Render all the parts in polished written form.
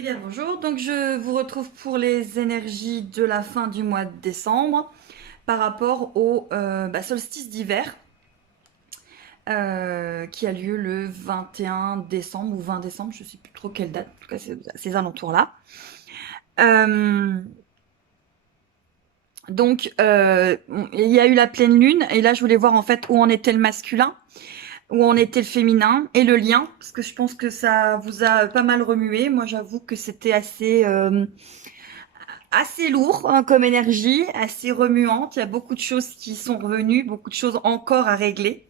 Eh bien bonjour, donc je vous retrouve pour les énergies de la fin du mois de décembre par rapport au solstice d'hiver qui a lieu le 21 décembre ou 20 décembre, je ne sais plus trop quelle date, en tout cas c'est ces alentours-là. Euh, il y a eu la pleine lune et là je voulais voir en fait où en était le masculin, où en était le féminin et le lien, parce que je pense que ça vous a pas mal remué. Moi j'avoue que c'était assez lourd hein, comme énergie, assez remuante. Il y a beaucoup de choses qui sont revenues, beaucoup de choses encore à régler.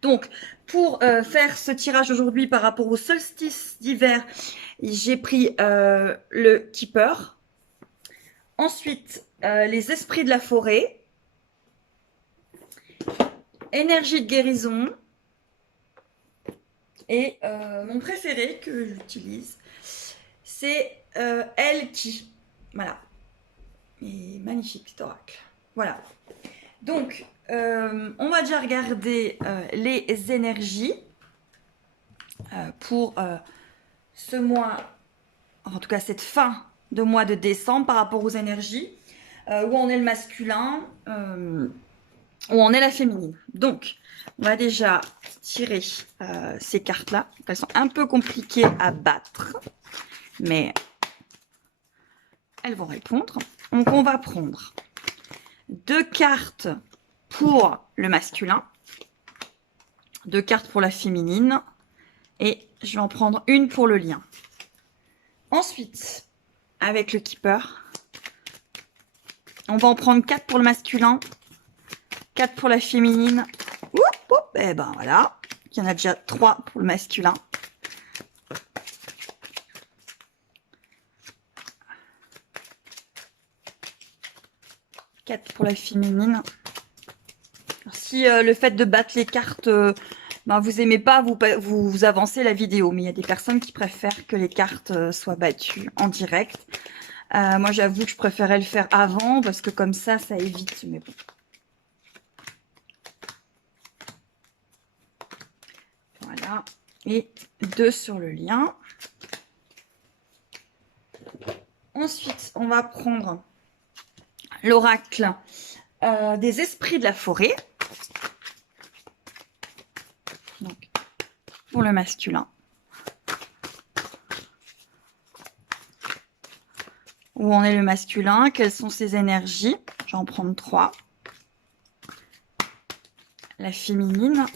Donc, pour faire ce tirage aujourd'hui par rapport au solstice d'hiver, j'ai pris le Keeper. Ensuite, les esprits de la forêt, énergie de guérison. Et mon préféré que j'utilise, c'est Elle qui. Voilà. Et magnifique cet oracle. Voilà. Donc, on va déjà regarder les énergies pour ce mois, en tout cas cette fin de mois de décembre par rapport aux énergies, où en est le masculin, où en est la féminine. Donc, on va déjà tirer ces cartes-là. Elles sont un peu compliquées à battre, mais elles vont répondre. Donc, on va prendre 2 cartes pour le masculin, 2 cartes pour la féminine, et je vais en prendre une pour le lien. Ensuite, avec le Keeper, on va en prendre 4 pour le masculin, 4 pour la féminine. Et ben voilà, il y en a déjà 3 pour le masculin. Quatre pour la féminine. Alors, si le fait de battre les cartes, vous aimez pas, vous avancez la vidéo. Mais il y a des personnes qui préfèrent que les cartes soient battues en direct. Moi, j'avoue que je préférais le faire avant parce que comme ça évite. Mais bon. Voilà. Et 2 sur le lien. Ensuite, on va prendre l'oracle des esprits de la forêt. Donc, pour le masculin. Où en est le masculin? Quelles sont ses énergies? Je vais en prendre 3. La féminine.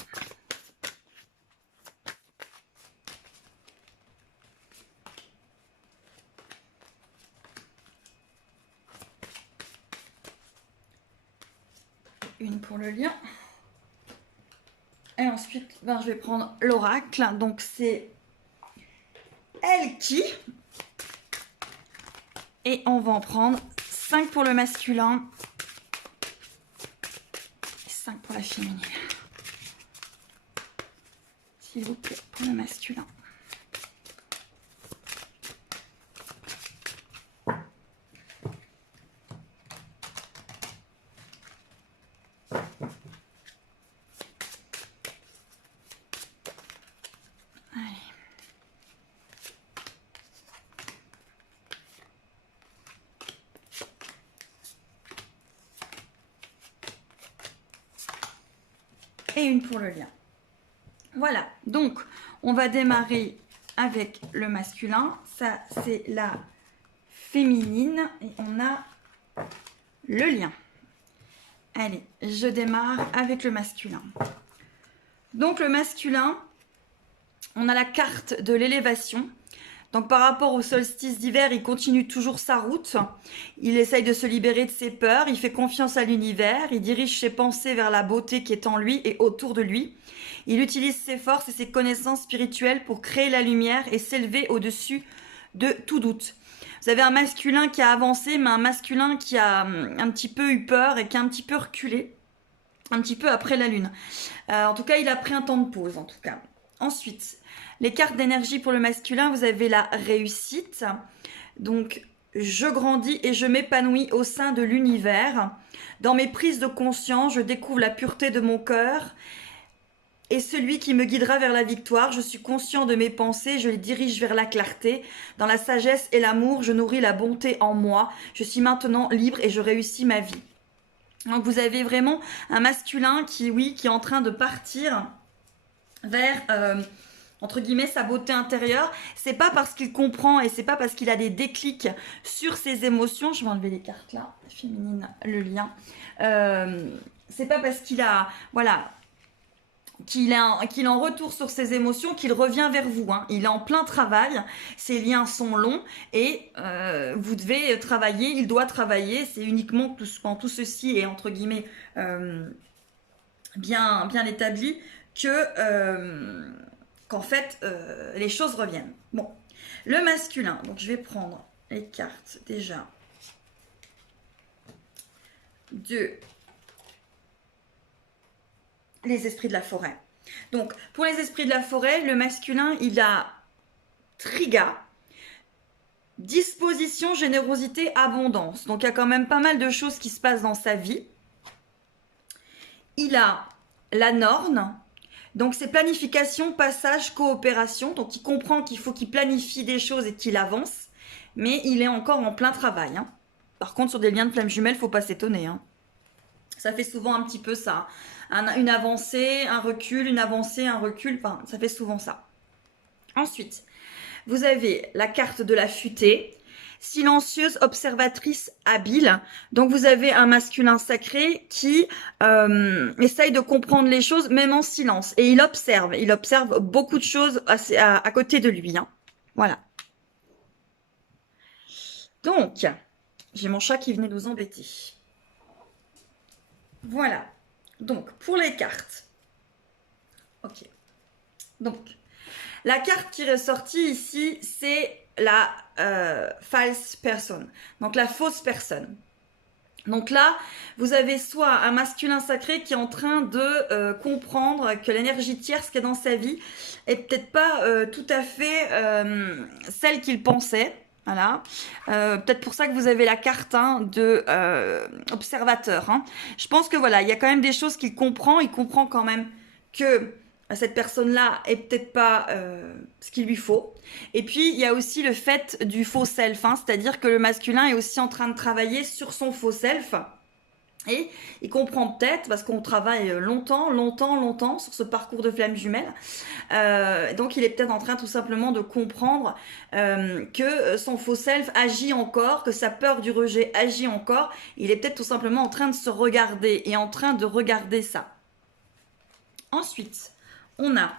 Une pour le lien. Et ensuite, je vais prendre l'oracle. Donc, c'est Elle qui. Et on va en prendre 5 pour le masculin et 5 pour la féminine. S'il vous plaît, pour le masculin. Et une pour le lien. Voilà, donc on va démarrer avec le masculin. Ça, c'est la féminine. Et on a le lien. Allez, je démarre avec le masculin. Donc le masculin, on a la carte de l'élévation. Donc par rapport au solstice d'hiver, il continue toujours sa route. Il essaye de se libérer de ses peurs, il fait confiance à l'univers, il dirige ses pensées vers la beauté qui est en lui et autour de lui. Il utilise ses forces et ses connaissances spirituelles pour créer la lumière et s'élever au-dessus de tout doute. Vous avez un masculin qui a avancé, mais un masculin qui a un petit peu eu peur et qui a un petit peu reculé, un petit peu après la lune. En tout cas, il a pris un temps de pause, en tout cas. Ensuite, les cartes d'énergie pour le masculin, vous avez la réussite. Donc, je grandis et je m'épanouis au sein de l'univers. Dans mes prises de conscience, je découvre la pureté de mon cœur est celui qui me guidera vers la victoire. Je suis conscient de mes pensées, je les dirige vers la clarté. Dans la sagesse et l'amour, je nourris la bonté en moi. Je suis maintenant libre et je réussis ma vie. Donc vous avez vraiment un masculin qui, oui, qui est en train de partir vers, entre guillemets, sa beauté intérieure. C'est pas parce qu'il comprend et c'est pas parce qu'il a des déclics sur ses émotions. Je vais enlever les cartes là, féminine, le lien. C'est pas parce qu'il a, voilà, qu'il est en retour sur ses émotions, qu'il revient vers vous. Hein. Il est en plein travail, ses liens sont longs et vous devez travailler, il doit travailler. C'est uniquement quand tout ceci est entre guillemets bien établi qu'en fait les choses reviennent. Bon, le masculin, donc je vais prendre les cartes déjà de les esprits de la forêt. Donc, pour les esprits de la forêt, le masculin, il a triga, disposition, générosité, abondance. Donc, il y a quand même pas mal de choses qui se passent dans sa vie. Il a la norne. Donc, c'est planification, passage, coopération. Donc, il comprend qu'il faut qu'il planifie des choses et qu'il avance. Mais il est encore en plein travail. Hein. Par contre, sur des liens de flammes jumelles, il ne faut pas s'étonner. Hein. Ça fait souvent un petit peu ça. Une avancée, un recul, une avancée, un recul. Enfin, ça fait souvent ça. Ensuite, vous avez la carte de la futée. Silencieuse, observatrice, habile. Donc, vous avez un masculin sacré qui essaye de comprendre les choses, même en silence. Et il observe. Il observe beaucoup de choses à côté de lui. Hein. Voilà. Donc, j'ai mon chat qui venait nous embêter. Voilà. Donc, pour les cartes. Ok. Donc, la carte qui est ressortie ici, c'est la false person. Donc, la fausse personne. Donc là, vous avez soit un masculin sacré qui est en train de comprendre que l'énergie tierce qui est dans sa vie est peut-être pas tout à fait celle qu'il pensait. Voilà, peut-être pour ça que vous avez la carte hein, de observateur. Hein. Je pense que voilà, il y a quand même des choses qu'il comprend. Il comprend quand même que cette personne-là est peut-être pas ce qu'il lui faut. Et puis il y a aussi le fait du faux self, hein, c'est-à-dire que le masculin est aussi en train de travailler sur son faux self. Et il comprend peut-être, parce qu'on travaille longtemps sur ce parcours de flamme jumelle, donc il est peut-être en train tout simplement de comprendre que son faux self agit encore, que sa peur du rejet agit encore. Il est peut-être tout simplement en train de se regarder et en train de regarder ça. Ensuite, on a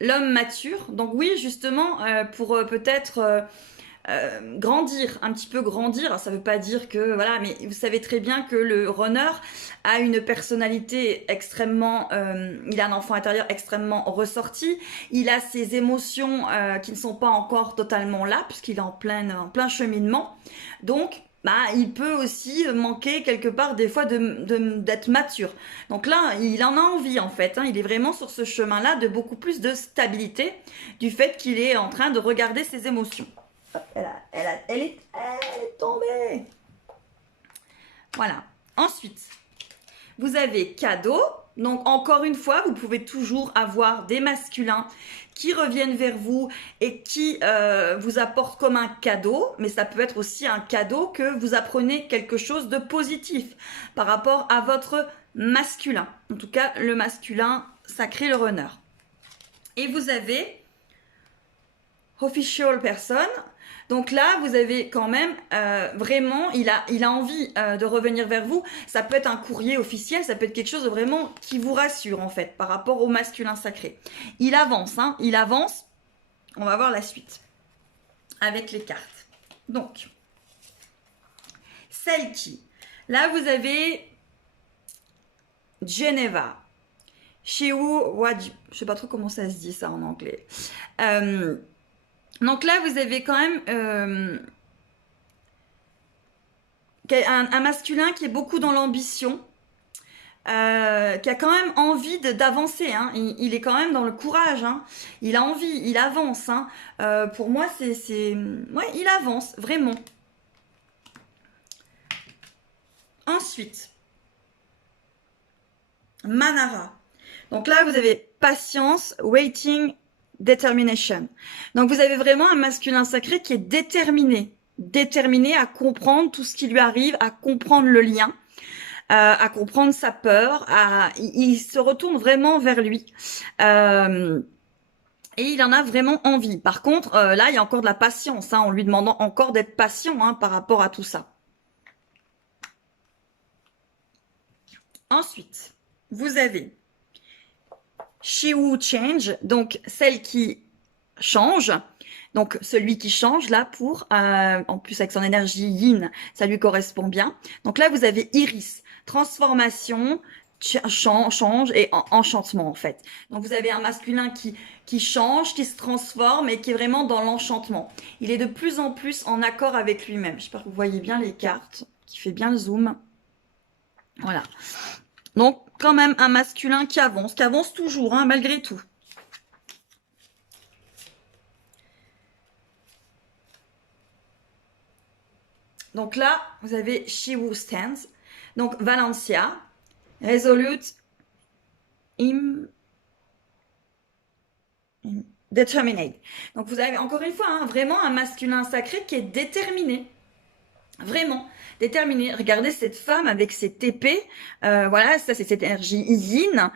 l'homme mature. Donc oui, justement, pour peut-être... grandir, un petit peu grandir, ça veut pas dire que, voilà, mais vous savez très bien que le runner a une personnalité extrêmement, il a un enfant intérieur extrêmement ressorti, il a ses émotions qui ne sont pas encore totalement là, puisqu'il est en plein cheminement, donc il peut aussi manquer quelque part des fois d'être mature. Donc là, il en a envie en fait, hein, il est vraiment sur ce chemin-là de beaucoup plus de stabilité, du fait qu'il est en train de regarder ses émotions. Elle est tombée. Voilà. Ensuite, vous avez cadeau. Donc, encore une fois, vous pouvez toujours avoir des masculins qui reviennent vers vous et qui vous apportent comme un cadeau. Mais ça peut être aussi un cadeau que vous apprenez quelque chose de positif par rapport à votre masculin. En tout cas, le masculin sacré, le runner. Et vous avez official person. Donc là, vous avez quand même vraiment, il a envie de revenir vers vous. Ça peut être un courrier officiel, ça peut être quelque chose de vraiment qui vous rassure en fait par rapport au masculin sacré. Il avance, hein, il avance. On va voir la suite avec les cartes. Donc, celle qui, là vous avez Geneva, Shiwu Wadi, je sais pas trop comment ça se dit ça en anglais. Donc là, vous avez quand même un masculin qui est beaucoup dans l'ambition, qui a quand même envie d'avancer. Hein. Il est quand même dans le courage. Hein. Il a envie, il avance. Hein. Pour moi, ouais, il avance, vraiment. Ensuite, Manara. Donc là, vous avez patience, waiting, determination. Donc vous avez vraiment un masculin sacré qui est déterminé à comprendre tout ce qui lui arrive, à comprendre le lien, à comprendre sa peur, il se retourne vraiment vers lui. Et il en a vraiment envie. Par contre, là, il y a encore de la patience, hein, en lui demandant encore d'être patient, hein, par rapport à tout ça. Ensuite, vous avez She Who Change, donc celle qui change. Donc celui qui change là pour, en plus avec son énergie yin, ça lui correspond bien. Donc là, vous avez Iris, transformation, change et enchantement en fait. Donc vous avez un masculin qui change, qui se transforme et qui est vraiment dans l'enchantement. Il est de plus en plus en accord avec lui-même. J'espère que vous voyez bien les cartes, qui fait bien le zoom. Voilà. Donc quand même un masculin qui avance toujours, hein, malgré tout. Donc là, vous avez She Who Stands. Donc Valencia, Resolute, Determined. Donc vous avez encore une fois, hein, vraiment un masculin sacré qui est déterminé. Vraiment déterminé. Regardez cette femme avec cette épée. Voilà, ça c'est cette énergie yin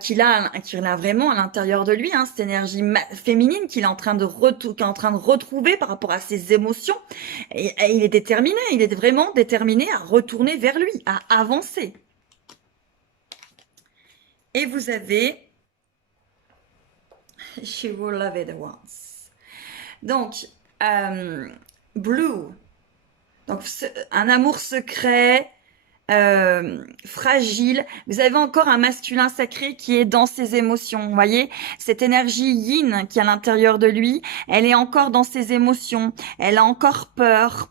qu'il a vraiment à l'intérieur de lui. Hein, cette énergie féminine qu'il est en train de retrouver par rapport à ses émotions. Et il est déterminé. Il est vraiment déterminé à retourner vers lui, à avancer. Et vous avez She Will Love It Once. Donc Blue. Donc, un amour secret, fragile. Vous avez encore un masculin sacré qui est dans ses émotions. Vous voyez, cette énergie yin qui est à l'intérieur de lui, elle est encore dans ses émotions. Elle a encore peur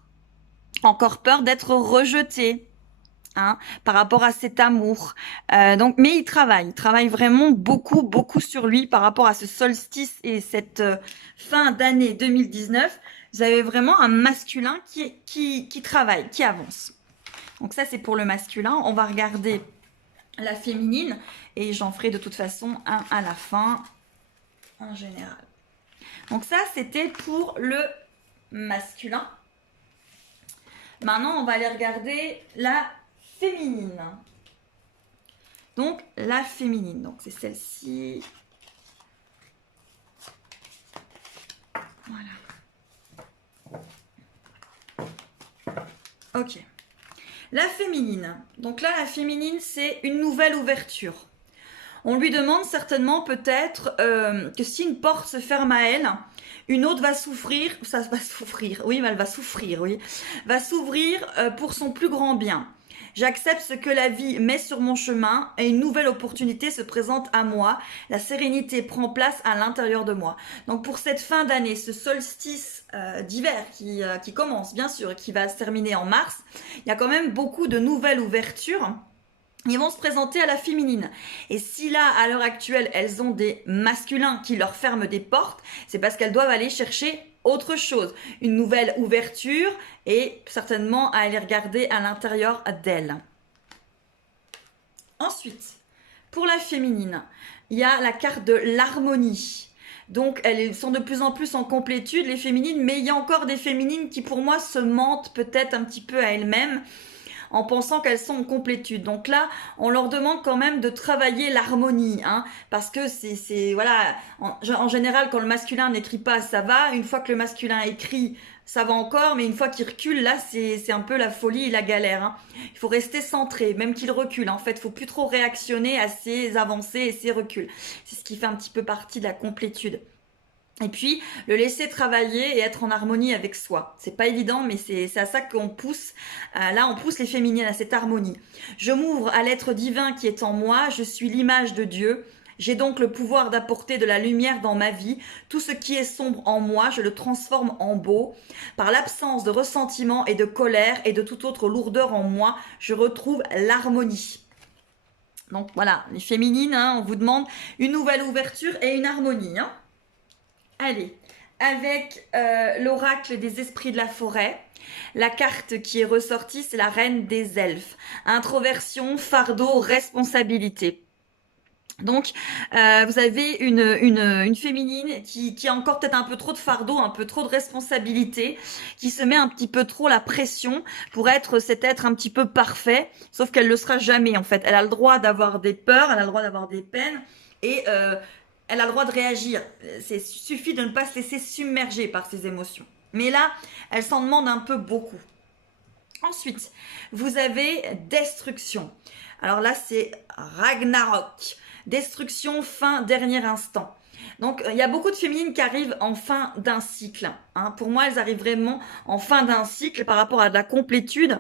d'être rejetée. Hein, par rapport à cet amour. Donc, mais il travaille vraiment beaucoup sur lui par rapport à ce solstice et cette fin d'année 2019. Vous avez vraiment un masculin qui travaille, qui avance. Donc ça, c'est pour le masculin. On va regarder la féminine et j'en ferai de toute façon un à la fin en général. Donc ça, c'était pour le masculin. Maintenant, on va aller regarder la féminine. Donc, la féminine. Donc, c'est celle-ci. Voilà. Ok. La féminine. Donc là, la féminine, c'est une nouvelle ouverture. On lui demande certainement peut-être que si une porte se ferme à elle, une autre va souffrir, ça va souffrir, oui, mais elle va souffrir, oui, va s'ouvrir pour son plus grand bien. J'accepte ce que la vie met sur mon chemin et une nouvelle opportunité se présente à moi. La sérénité prend place à l'intérieur de moi. Donc pour cette fin d'année, ce solstice d'hiver qui commence bien sûr et qui va se terminer en mars, il y a quand même beaucoup de nouvelles ouvertures. Ils vont se présenter à la féminine. Et si là, à l'heure actuelle, elles ont des masculins qui leur ferment des portes, c'est parce qu'elles doivent aller chercher autre chose. Une nouvelle ouverture et certainement à aller regarder à l'intérieur d'elles. Ensuite, pour la féminine, il y a la carte de l'harmonie. Donc, elles sont de plus en plus en complétude, les féminines, mais il y a encore des féminines qui, pour moi, se mentent peut-être un petit peu à elles-mêmes en pensant qu'elles sont en complétude. Donc là, on leur demande quand même de travailler l'harmonie, hein, parce que c'est voilà, en général, quand le masculin n'écrit pas, ça va. Une fois que le masculin écrit, ça va encore, mais une fois qu'il recule, là, c'est un peu la folie et la galère. Hein. Il faut rester centré, même qu'il recule. En fait, il faut plus trop réactionner à ses avancées et ses reculs. C'est ce qui fait un petit peu partie de la complétude. Et puis, le laisser travailler et être en harmonie avec soi. C'est pas évident, mais c'est à ça qu'on pousse. Là, on pousse les féminines à cette harmonie. Je m'ouvre à l'être divin qui est en moi. Je suis l'image de Dieu. J'ai donc le pouvoir d'apporter de la lumière dans ma vie. Tout ce qui est sombre en moi, je le transforme en beau. Par l'absence de ressentiment et de colère et de toute autre lourdeur en moi, je retrouve l'harmonie. Donc voilà, les féminines, hein, on vous demande une nouvelle ouverture et une harmonie, hein. Allez, avec l'oracle des esprits de la forêt, la carte qui est ressortie, c'est la reine des elfes. Introversion, fardeau, responsabilité. Donc, vous avez une féminine qui a encore peut-être un peu trop de fardeau, un peu trop de responsabilité, qui se met un petit peu trop la pression pour être cet être un petit peu parfait, sauf qu'elle le sera jamais en fait. Elle a le droit d'avoir des peurs, elle a le droit d'avoir des peines et elle a le droit de réagir. C'est suffit de ne pas se laisser submerger par ses émotions. Mais là, elle s'en demande un peu beaucoup. Ensuite, vous avez destruction. Alors là, c'est Ragnarok. Destruction, fin, dernier instant. Donc, il y a beaucoup de féminines qui arrivent en fin d'un cycle. Hein. Pour moi, elles arrivent vraiment en fin d'un cycle par rapport à de la complétude.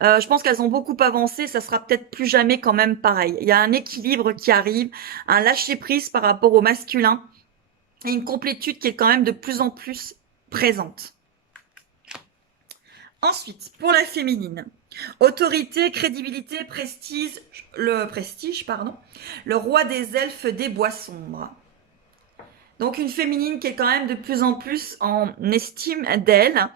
Je pense qu'elles ont beaucoup avancé. Ça sera peut-être plus jamais quand même pareil. Il y a un équilibre qui arrive, un lâcher-prise par rapport au masculin et une complétude qui est quand même de plus en plus présente. Ensuite, pour la féminine, autorité, crédibilité, prestige, le roi des elfes des bois sombres. Donc une féminine qui est quand même de plus en plus en estime d'elle,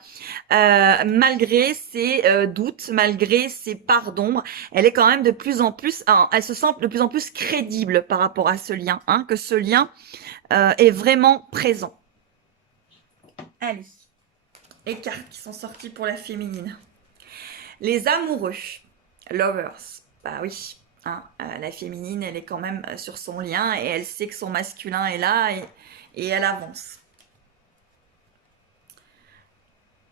malgré ses doutes, malgré ses parts d'ombre, elle est quand même de plus en plus, elle se sent de plus en plus crédible par rapport à ce lien, hein, que ce lien est vraiment présent. Allez, les cartes qui sont sorties pour la féminine. Les amoureux, lovers, bah oui, hein, la féminine, elle est quand même sur son lien et elle sait que son masculin est là et elle avance.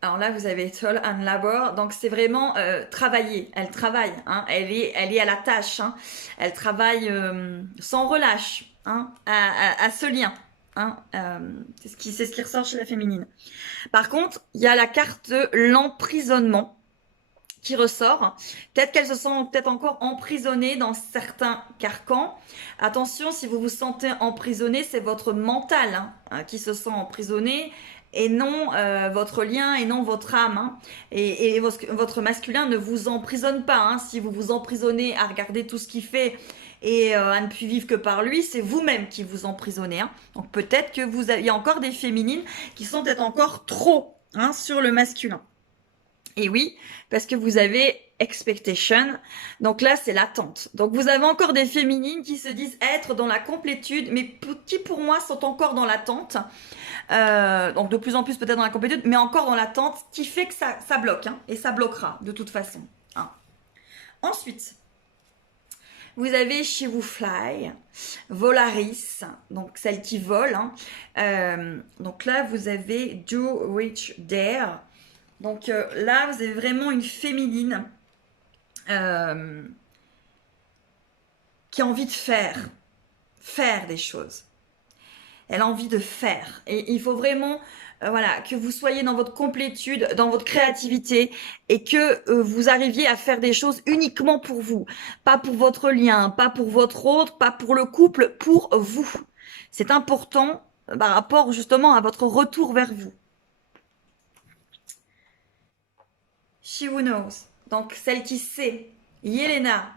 Alors là, vous avez Toll and Labor, donc c'est vraiment travailler. Elle travaille, hein, elle est à la tâche, hein, elle travaille sans relâche, hein, à ce lien. Hein, c'est ce qui ressort chez la féminine. Par contre, il y a la carte de l'emprisonnement qui ressort. Peut-être qu'elles se sont peut-être encore emprisonnées dans certains carcans. Attention, si vous vous sentez emprisonné, c'est votre mental qui se sent emprisonné et non votre lien et non votre âme. Hein. Et votre masculin ne vous emprisonne pas. Hein. Si vous vous emprisonnez à regarder tout ce qu'il fait et à ne plus vivre que par lui, c'est vous-même qui vous emprisonnez. Hein. Donc peut-être que il y a encore des féminines qui sont peut-être encore trop sur le masculin. Et oui, parce que vous avez expectation. Donc là, c'est l'attente. Donc vous avez encore des féminines qui se disent être dans la complétude, mais qui pour moi sont encore dans l'attente. Donc de plus en plus peut-être dans la complétude, mais encore dans l'attente, qui fait que ça bloque. Hein, et ça bloquera de toute façon. Hein. Ensuite, vous avez She Who Fly, Volaris, donc celle qui vole. Hein. Donc là, vous avez Do Reach There. Donc là, vous avez vraiment une féminine qui a envie de faire des choses. Elle a envie de faire. Et il faut vraiment voilà, que vous soyez dans votre complétude, dans votre créativité et que vous arriviez à faire des choses uniquement pour vous. Pas pour votre lien, pas pour votre autre, pas pour le couple, pour vous. C'est important par rapport justement à votre retour vers vous. She Who Knows, donc celle qui sait, Yelena.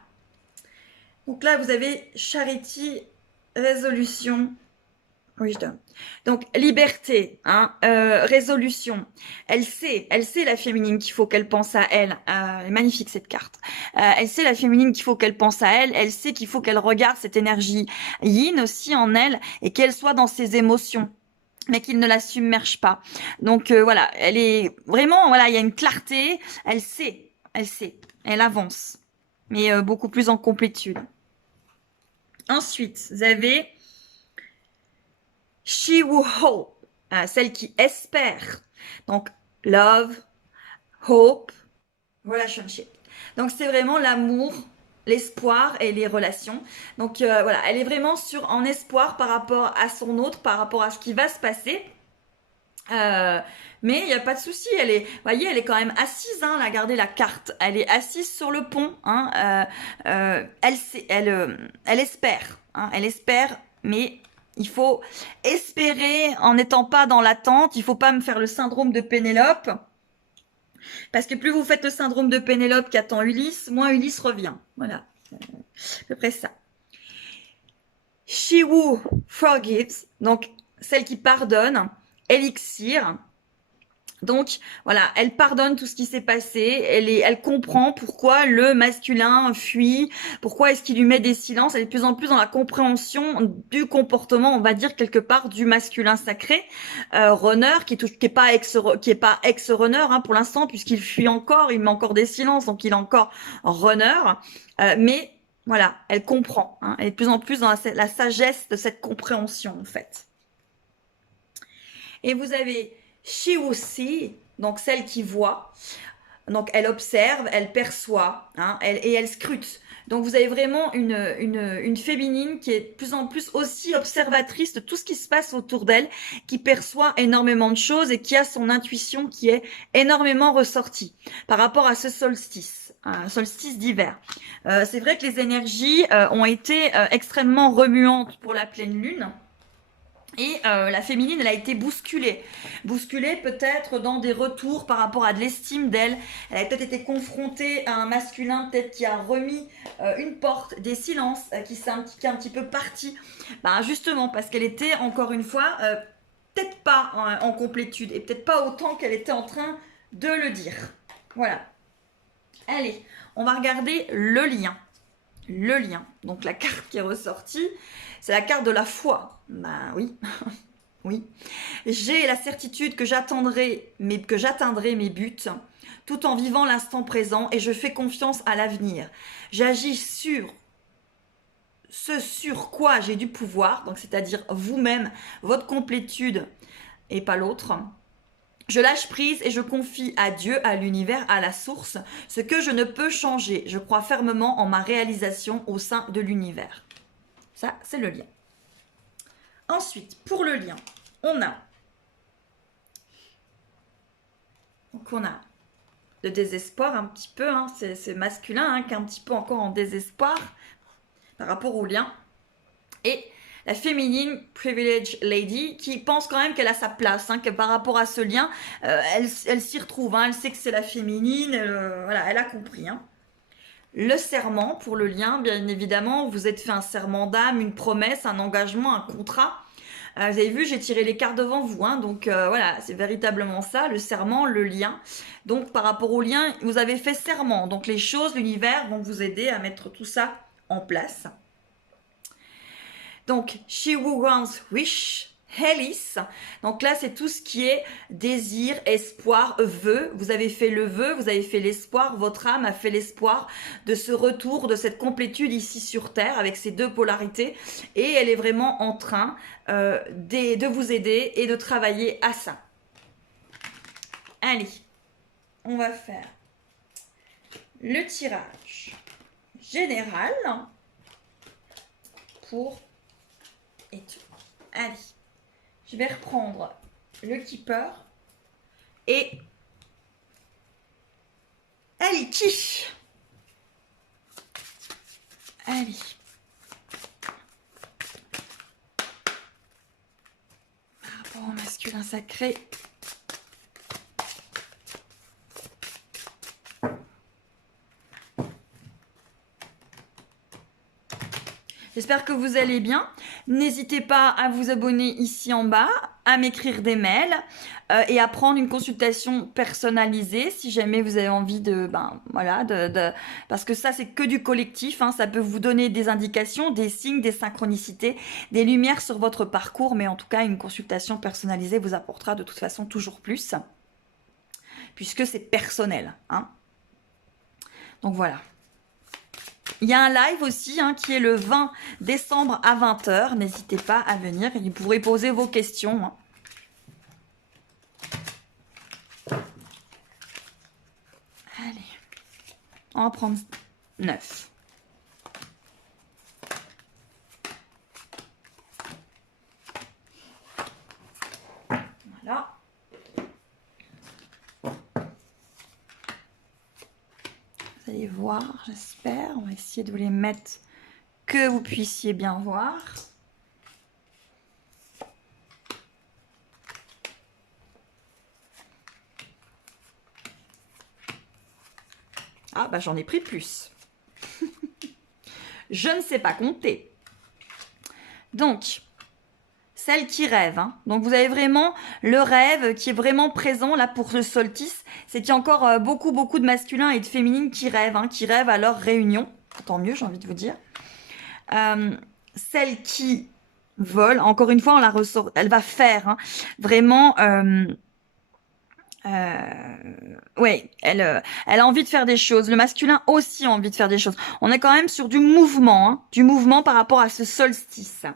Donc là, vous avez Charity, Résolution, Wisdom. Donc liberté, résolution. Elle sait la féminine qu'il faut qu'elle pense à elle. Elle est magnifique cette carte. Elle sait la féminine qu'il faut qu'elle pense à elle. Elle sait qu'il faut qu'elle regarde cette énergie yin aussi en elle et qu'elle soit dans ses émotions, mais qu'il ne la submerge pas. Donc voilà, elle est vraiment, voilà, il y a une clarté, elle sait, elle avance, mais beaucoup plus en complétude. Ensuite, vous avez She Who Hope, celle qui espère. Donc love, hope, relationship. Donc c'est vraiment l'amour, l'espoir et les relations. Donc voilà, elle est vraiment en espoir par rapport à son autre, par rapport à ce qui va se passer. Mais il n'y a pas de souci, voyez, elle est quand même assise, hein, regardez la carte, elle est assise sur le pont, hein, elle espère, hein, elle espère, mais il faut espérer en n'étant pas dans l'attente, il faut pas me faire le syndrome de Pénélope, parce que plus vous faites le syndrome de Pénélope qui attend Ulysse, moins Ulysse revient, voilà, à peu près ça. She Who Forgives, donc celle qui pardonne, Élixir. Donc, voilà, elle pardonne tout ce qui s'est passé, elle comprend pourquoi le masculin fuit, pourquoi est-ce qu'il lui met des silences, elle est de plus en plus dans la compréhension du comportement, on va dire, quelque part, du masculin sacré, runner, qui est pas ex-runner, hein, pour l'instant, puisqu'il fuit encore, il met encore des silences, donc il est encore runner, mais voilà, elle comprend, hein, elle est de plus en plus dans la sagesse de cette compréhension, en fait. Et vous avez she will see, donc celle qui voit. Donc elle observe, elle perçoit, hein, et elle scrute. Donc vous avez vraiment une féminine qui est de plus en plus aussi observatrice de tout ce qui se passe autour d'elle, qui perçoit énormément de choses et qui a son intuition qui est énormément ressortie par rapport à ce solstice, un solstice d'hiver. C'est vrai que les énergies ont été extrêmement remuantes pour la pleine lune. Et la féminine, elle a été bousculée. Bousculée peut-être dans des retours par rapport à de l'estime d'elle. Elle a peut-être été confrontée à un masculin peut-être qui a remis une porte, des silences, qui est un petit peu parti. Ben, justement, parce qu'elle était, encore une fois, peut-être pas en complétude. Et peut-être pas autant qu'elle était en train de le dire. Voilà. Allez, on va regarder le lien. Le lien. Donc la carte qui est ressortie, c'est la carte de la foi. Ben oui, oui. J'ai la certitude que j'atteindrai mes buts tout en vivant l'instant présent et je fais confiance à l'avenir. J'agis sur ce sur quoi j'ai du pouvoir, donc c'est-à-dire vous-même, votre complétude et pas l'autre. Je lâche prise et je confie à Dieu, à l'univers, à la source, ce que je ne peux changer. Je crois fermement en ma réalisation au sein de l'univers. Ça, c'est le lien. Ensuite, pour le lien, on a le désespoir un petit peu, hein, c'est masculin hein, qui est un petit peu encore en désespoir par rapport au lien. Et la féminine privileged lady qui pense quand même qu'elle a sa place, hein, que par rapport à ce lien, elle s'y retrouve, hein, elle sait que c'est la féminine, voilà, elle a compris. Hein. Le serment pour le lien, bien évidemment, vous êtes fait un serment d'âme, une promesse, un engagement, un contrat. Vous avez vu, j'ai tiré les cartes devant vous, hein, donc voilà, c'est véritablement ça, le serment, le lien. Donc par rapport au lien, vous avez fait serment, donc les choses, l'univers vont vous aider à mettre tout ça en place. Donc, she who wants wish, Hélice. Donc là, c'est tout ce qui est désir, espoir, vœu. Vous avez fait le vœu, vous avez fait l'espoir. Votre âme a fait l'espoir de ce retour, de cette complétude ici sur Terre avec ces deux polarités. Et elle est vraiment en train de vous aider et de travailler à ça. Allez, on va faire le tirage général pour et tout. Allez. Je vais reprendre le keeper et allez, qui? Allez. Par rapport au masculin sacré. J'espère que vous allez bien. N'hésitez pas à vous abonner ici en bas, à m'écrire des mails et à prendre une consultation personnalisée si jamais vous avez envie de, parce que ça c'est que du collectif, hein, ça peut vous donner des indications, des signes, des synchronicités, des lumières sur votre parcours, mais en tout cas une consultation personnalisée vous apportera de toute façon toujours plus, puisque c'est personnel, hein. Donc voilà. Il y a un live aussi hein, qui est le 20 décembre à 20h. N'hésitez pas à venir. Vous pourrez poser vos questions. Allez. On va prendre 9. Voilà. Vous allez voir, j'espère. On va essayer de vous les mettre que vous puissiez bien voir. Ah, bah j'en ai pris plus. Je ne sais pas compter. Donc, celle qui rêve. Hein. Donc vous avez vraiment le rêve qui est vraiment présent là pour le solstice. C'est qu'il y a encore beaucoup de masculins et de féminines qui rêvent à leur réunion. Tant mieux, j'ai envie de vous dire. Celle qui vole, encore une fois, on la ressort, elle va faire vraiment. Ouais, elle a envie de faire des choses. Le masculin aussi a envie de faire des choses. On est quand même sur du mouvement par rapport à ce solstice.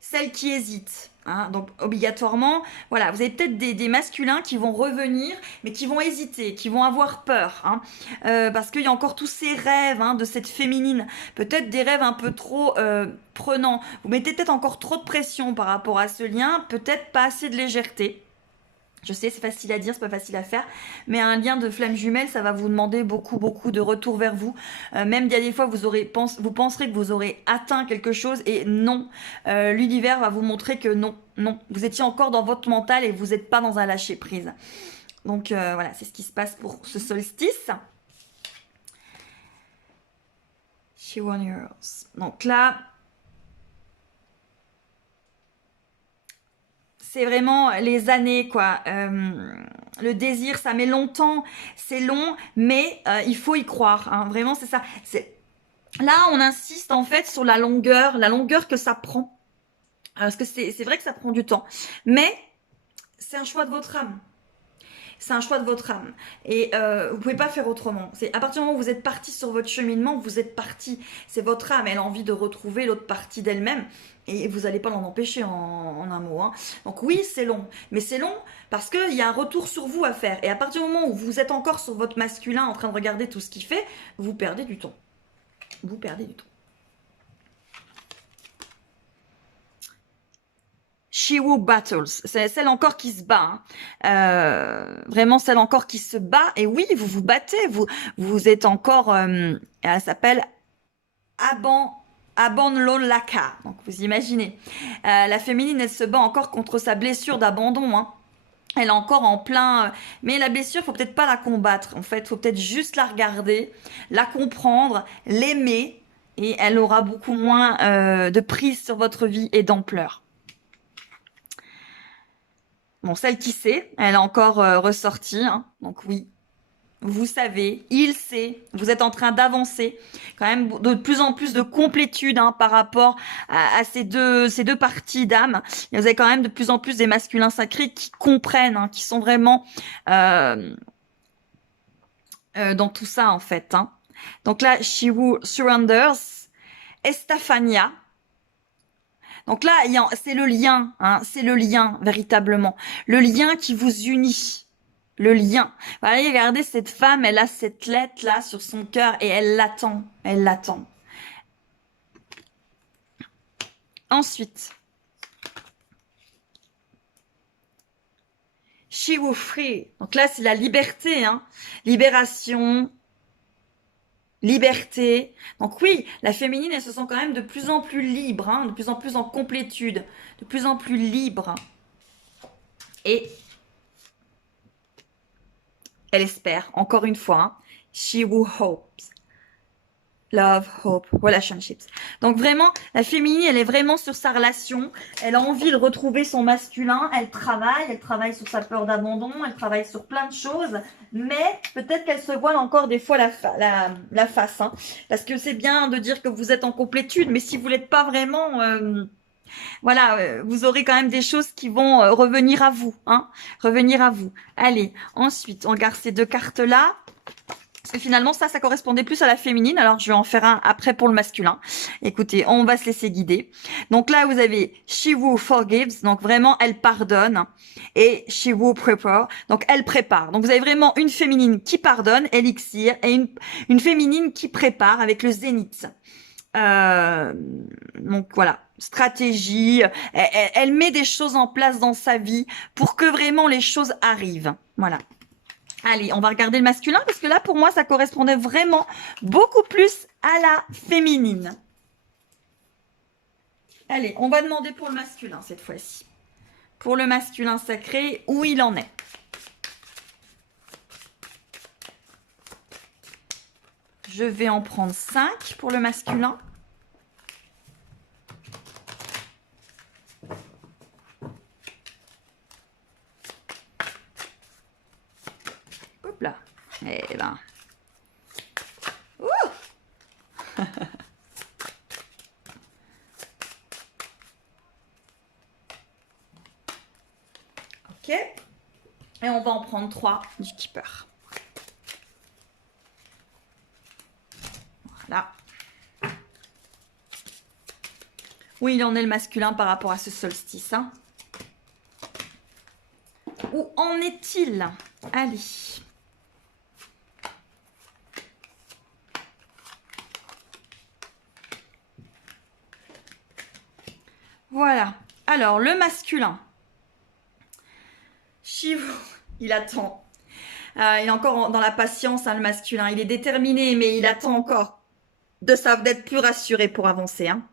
Celle qui hésite. Hein, donc obligatoirement, voilà, vous avez peut-être des masculins qui vont revenir, mais qui vont hésiter, qui vont avoir peur, parce qu'il y a encore tous ces rêves de cette féminine, peut-être des rêves un peu trop prenants. Vous mettez peut-être encore trop de pression par rapport à ce lien, peut-être pas assez de légèreté. Je sais, c'est facile à dire, c'est pas facile à faire, mais un lien de flamme jumelle, ça va vous demander beaucoup de retour vers vous. Même il y a des fois, vous penserez que vous aurez atteint quelque chose et non. L'univers va vous montrer que non. Vous étiez encore dans votre mental et vous n'êtes pas dans un lâcher prise. Donc voilà, c'est ce qui se passe pour ce solstice. She won yours. Donc là, c'est vraiment les années, quoi. Le désir, ça met longtemps, c'est long, mais il faut y croire. Hein. Vraiment, c'est ça. Là, on insiste en fait sur la longueur que ça prend. Parce que c'est vrai que ça prend du temps. Mais c'est un choix de votre âme. C'est un choix de votre âme. Et vous pouvez pas faire autrement. C'est à partir du moment où vous êtes parti sur votre cheminement, vous êtes parti. C'est votre âme. Elle a envie de retrouver l'autre partie d'elle-même. Et vous n'allez pas l'en empêcher en un mot. Hein. Donc oui, c'est long. Mais c'est long parce qu'il y a un retour sur vous à faire. Et à partir du moment où vous êtes encore sur votre masculin en train de regarder tout ce qu'il fait, vous perdez du temps. Vous perdez du temps. She Who Battles, c'est celle encore qui se bat, vraiment celle encore qui se bat. Et oui, vous vous battez, vous êtes encore. Elle s'appelle Abanlolaka. Donc vous imaginez, la féminine, elle se bat encore contre sa blessure d'abandon. Hein. Elle est encore en plein. Mais la blessure, faut peut-être pas la combattre. En fait, faut peut-être juste la regarder, la comprendre, l'aimer, et elle aura beaucoup moins de prise sur votre vie et d'ampleur. Bon, celle qui sait, elle est encore ressortie. Hein. Donc oui, vous savez, il sait, vous êtes en train d'avancer. Quand même de plus en plus de complétude par rapport à ces deux parties d'âme. Vous avez quand même de plus en plus des masculins sacrés qui comprennent, qui sont vraiment dans tout ça en fait. Hein. Donc là, She Who Surrenders, Estefania. Donc là, c'est le lien, c'est le lien véritablement, le lien qui vous unit, le lien. Voilà, regardez cette femme, elle a cette lettre là sur son cœur et elle l'attend, elle l'attend. Ensuite, She Who Free. Donc là, c'est la liberté, libération. Liberté. Donc oui, la féminine, elle se sent quand même de plus en plus libre, de plus en plus en complétude, de plus en plus libre. Et elle espère, encore une fois, She Who Hopes. Love, hope, relationships. Donc vraiment, la féminine, elle est vraiment sur sa relation. Elle a envie de retrouver son masculin. Elle travaille sur sa peur d'abandon. Elle travaille sur plein de choses. Mais peut-être qu'elle se voile encore des fois la face. Parce que c'est bien de dire que vous êtes en complétude. Mais si vous l'êtes pas vraiment... vous aurez quand même des choses qui vont revenir à vous. Revenir à vous. Allez, ensuite, on regarde ces deux cartes-là. Parce que finalement, ça correspondait plus à la féminine. Alors, je vais en faire un après pour le masculin. Écoutez, on va se laisser guider. Donc là, vous avez She Who Forgives. Donc vraiment, elle pardonne. Et She Who Prepare. Donc, elle prépare. Donc, vous avez vraiment une féminine qui pardonne, Elixir, et une féminine qui prépare avec le zénith. Donc voilà, stratégie. Elle met des choses en place dans sa vie pour que vraiment les choses arrivent. Voilà. Allez, on va regarder le masculin parce que là, pour moi, ça correspondait vraiment beaucoup plus à la féminine. Allez, on va demander pour le masculin cette fois-ci. Pour le masculin sacré, où il en est. Je vais en prendre 5 pour le masculin. là. Eh ben. Ouh. Ok. Et on va en prendre 3 du Keeper. Voilà. Où il en est le masculin par rapport à ce solstice, hein? Où en est-il? Allez. Voilà. Alors, le masculin. Shivu, il attend. Il est encore dans la patience, hein, le masculin. Il est déterminé, mais il attend encore d'être plus rassuré pour avancer, hein.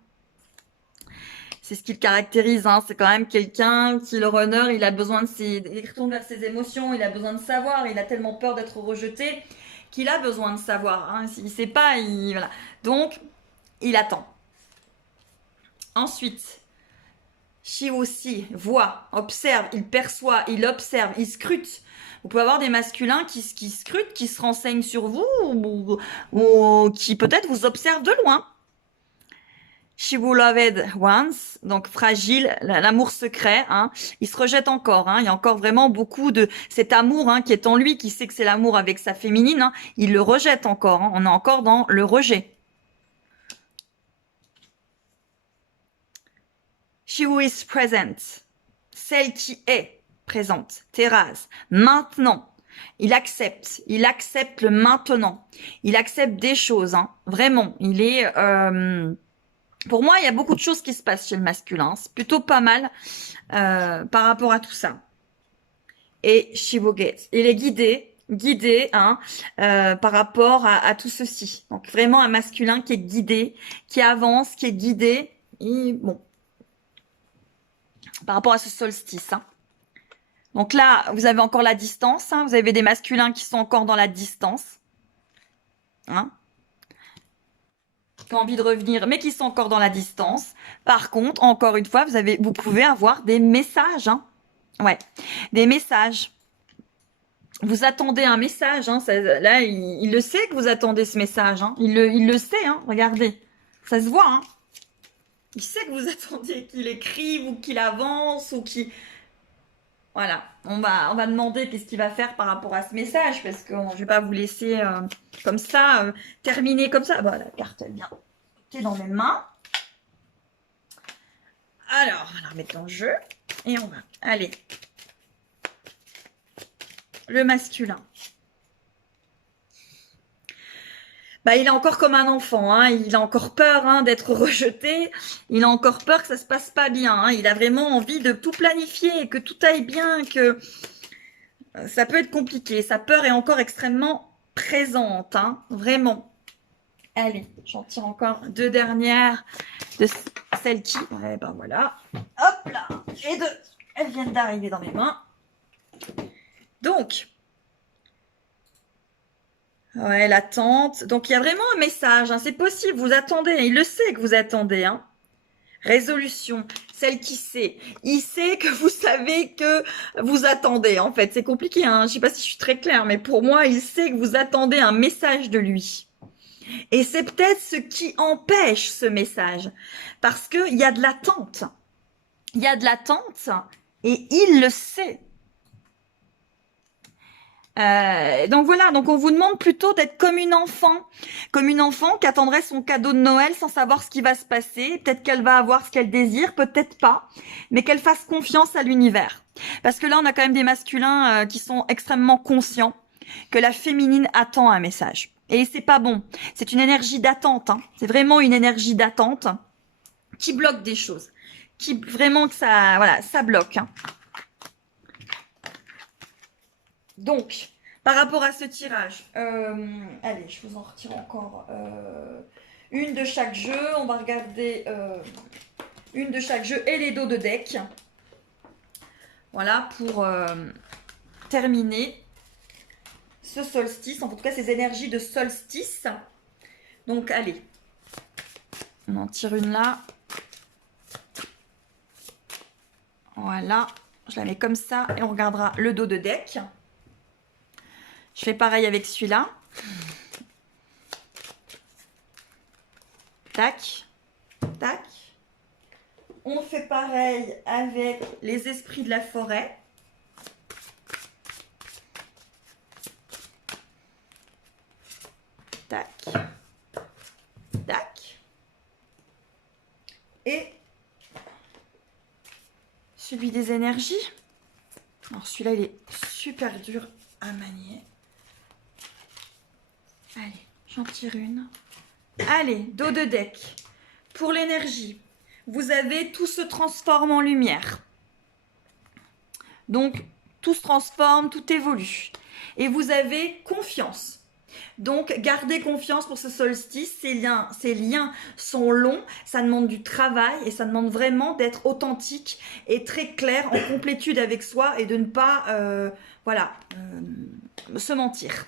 C'est ce qui le caractérise, hein. C'est quand même quelqu'un qui, le runner, il a besoin il retourne vers ses émotions, il a besoin de savoir, il a tellement peur d'être rejeté qu'il a besoin de savoir, hein. S'il sait pas, voilà. Donc, il attend. Ensuite, Shi aussi voit, observe, il perçoit, il observe, il scrute. Vous pouvez avoir des masculins qui scrutent, qui se renseignent sur vous ou qui peut-être vous observent de loin. She beloved once, donc fragile, l'amour secret, hein. Il se rejette encore, hein. Il y a encore vraiment beaucoup de cet amour, hein, qui est en lui, qui sait que c'est l'amour avec sa féminine, hein. Il le rejette encore, hein. On est encore dans le rejet. She who is present, celle qui est présente, Thérèse, maintenant. Il accepte le maintenant. Il accepte des choses, hein. Vraiment, il est... Pour moi, il y a beaucoup de choses qui se passent chez le masculin. C'est plutôt pas mal par rapport à tout ça. Et Shivogate, il est guidé, hein, par rapport à tout ceci. Donc vraiment un masculin qui est guidé, qui avance, qui est guidé. Et bon, par rapport à ce solstice, hein. Donc là, vous avez encore la distance, hein. Vous avez des masculins qui sont encore dans la distance, hein, qui ont envie de revenir, mais qui sont encore dans la distance. Par contre, encore une fois, vous pouvez avoir des messages, hein. Ouais, des messages. Vous attendez un message, hein. Là, il le sait que vous attendez ce message, hein. Il le sait, hein. Regardez, ça se voit, hein. Il sait que vous attendez qu'il écrive ou qu'il avance ou qu'il... Voilà, on va demander qu'est-ce qu'il va faire par rapport à ce message, parce que je vais pas vous laisser comme ça, terminer comme ça. Bon, la carte, elle vient dans mes mains. Alors, on va la remettre dans le jeu. Et on va aller. Le masculin. Bah, il est encore comme un enfant, hein. Il a encore peur, hein, d'être rejeté. Il a encore peur que ça se passe pas bien, hein. Il a vraiment envie de tout planifier, que tout aille bien, que ça peut être compliqué. Sa peur est encore extrêmement présente, hein, vraiment. Allez, j'en tire encore 2 dernières de celles qui... Ouais, ben voilà. Hop là. Et 2. Elles viennent d'arriver dans mes mains. Donc... Ouais, l'attente. Donc, il y a vraiment un message, hein. C'est possible, vous attendez. Il le sait que vous attendez, hein. Résolution. Celle qui sait. Il sait que vous savez que vous attendez, en fait. C'est compliqué, hein. Je sais pas si je suis très claire, mais pour moi, il sait que vous attendez un message de lui. Et c'est peut-être ce qui empêche ce message. Parce qu'il y a de l'attente. Il y a de l'attente et il le sait. Donc voilà, donc on vous demande plutôt d'être comme une enfant qui attendrait son cadeau de Noël sans savoir ce qui va se passer. Peut-être qu'elle va avoir ce qu'elle désire, peut-être pas, mais qu'elle fasse confiance à l'univers. Parce que là, on a quand même des masculins qui sont extrêmement conscients que la féminine attend un message. Et c'est pas bon. C'est une énergie d'attente, hein. C'est vraiment une énergie d'attente qui bloque des choses, qui vraiment que ça, voilà, ça bloque, hein. Donc, par rapport à ce tirage, allez, je vous en retire encore une de chaque jeu. On va regarder une de chaque jeu et les dos de deck. Voilà, pour terminer ce solstice, en tout cas ces énergies de solstice. Donc, allez, on en tire une là. Voilà, je la mets comme ça et on regardera le dos de deck. Je fais pareil avec celui-là. Tac, tac. On fait pareil avec les esprits de la forêt. Tac, tac. Et celui des énergies. Alors celui-là, il est super dur à manier. Allez, j'en tire une. Allez, dos de deck. Pour l'énergie, vous avez tout se transforme en lumière. Donc, tout se transforme, tout évolue. Et vous avez confiance. Donc, gardez confiance pour ce solstice. Ces liens sont longs, ça demande du travail et ça demande vraiment d'être authentique et très clair, en complétude avec soi et de ne pas, se mentir.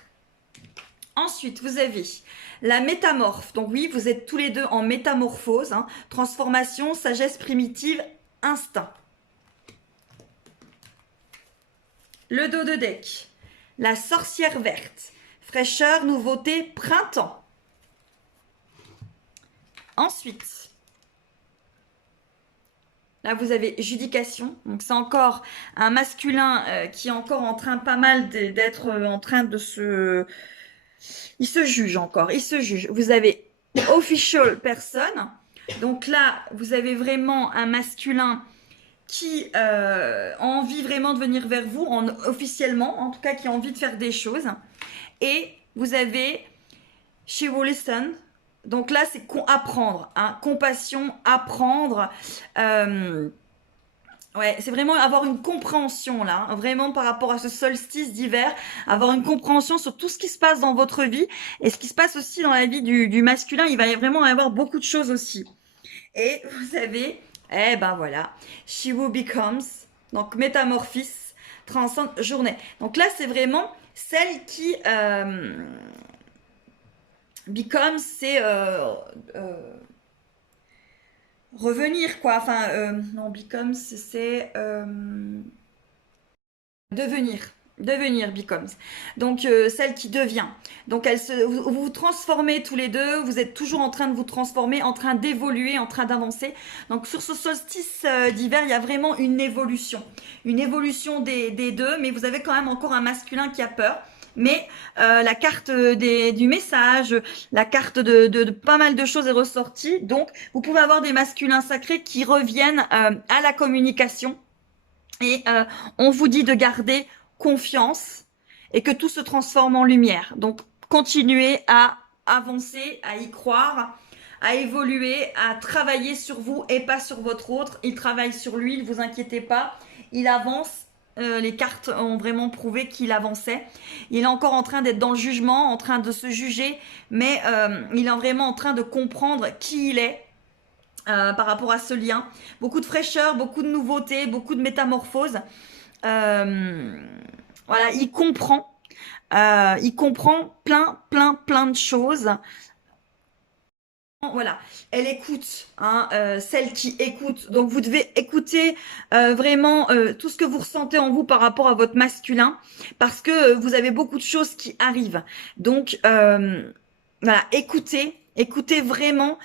Ensuite, vous avez la métamorphe. Donc oui, vous êtes tous les deux en métamorphose. Hein. Transformation, sagesse primitive, instinct. Le dos de deck. La sorcière verte. Fraîcheur, nouveauté, printemps. Ensuite, là vous avez judication. Donc c'est encore un masculin qui est encore en train pas mal d'être en train de se... Il se juge encore, il se juge. Vous avez official person. Donc là, vous avez vraiment un masculin qui a envie vraiment de venir vers vous, officiellement, en tout cas qui a envie de faire des choses. Et vous avez she will listen. Donc là, c'est apprendre, hein, compassion, apprendre. Ouais, c'est vraiment avoir une compréhension là, hein, vraiment par rapport à ce solstice d'hiver, avoir une compréhension sur tout ce qui se passe dans votre vie et ce qui se passe aussi dans la vie du masculin. Il va y vraiment y avoir beaucoup de choses aussi. Et vous avez, eh ben voilà, she who becomes, donc métamorphise, transcende journée. Donc là, c'est vraiment celle qui becomes, c'est revenir quoi. Enfin, non, becomes, c'est devenir. Devenir becomes. Donc celle qui devient. Donc vous vous transformez tous les deux, vous êtes toujours en train de vous transformer, en train d'évoluer, en train d'avancer. Donc sur ce solstice d'hiver, il y a vraiment une évolution. Une évolution des deux, mais vous avez quand même encore un masculin qui a peur. Mais la carte du message, la carte de pas mal de choses est ressortie. Donc vous pouvez avoir des masculins sacrés qui reviennent à la communication. Et on vous dit de garder confiance et que tout se transforme en lumière. Donc, continuez à avancer, à y croire, à évoluer, à travailler sur vous et pas sur votre autre. Il travaille sur lui, ne vous inquiétez pas. Il avance. Les cartes ont vraiment prouvé qu'il avançait. Il est encore en train d'être dans le jugement, en train de se juger, mais il est vraiment en train de comprendre qui il est. Par rapport à ce lien. Beaucoup de fraîcheur, beaucoup de nouveautés, beaucoup de métamorphoses. Voilà, il comprend plein de choses. Voilà, elle écoute, hein, celle qui écoute. Donc vous devez écouter vraiment tout ce que vous ressentez en vous par rapport à votre masculin, parce que vous avez beaucoup de choses qui arrivent. Donc voilà, écoutez vraiment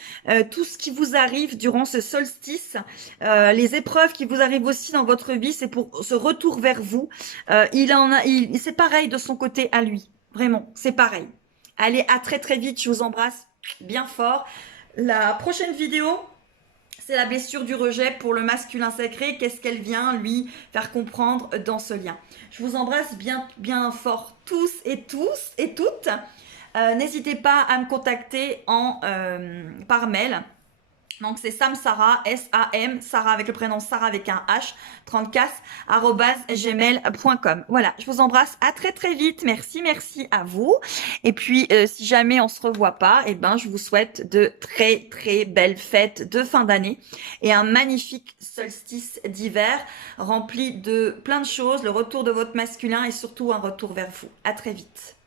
tout ce qui vous arrive durant ce solstice. Les épreuves qui vous arrivent aussi dans votre vie, c'est pour ce retour vers vous. C'est pareil de son côté à lui. Vraiment, c'est pareil. Allez, à très très vite. Je vous embrasse bien fort. La prochaine vidéo, c'est la blessure du rejet pour le masculin sacré. Qu'est-ce qu'elle vient lui faire comprendre dans ce lien? Je vous embrasse bien fort tous et toutes. N'hésitez pas à me contacter par mail. Donc c'est Samsara, S-A-M, Sarah avec le prénom Sarah avec un H, 34, @gmail.com. Voilà, je vous embrasse, à très très vite. Merci à vous. Et puis si jamais on se revoit pas, eh ben je vous souhaite de très très belles fêtes de fin d'année et un magnifique solstice d'hiver rempli de plein de choses, le retour de votre masculin et surtout un retour vers vous. À très vite.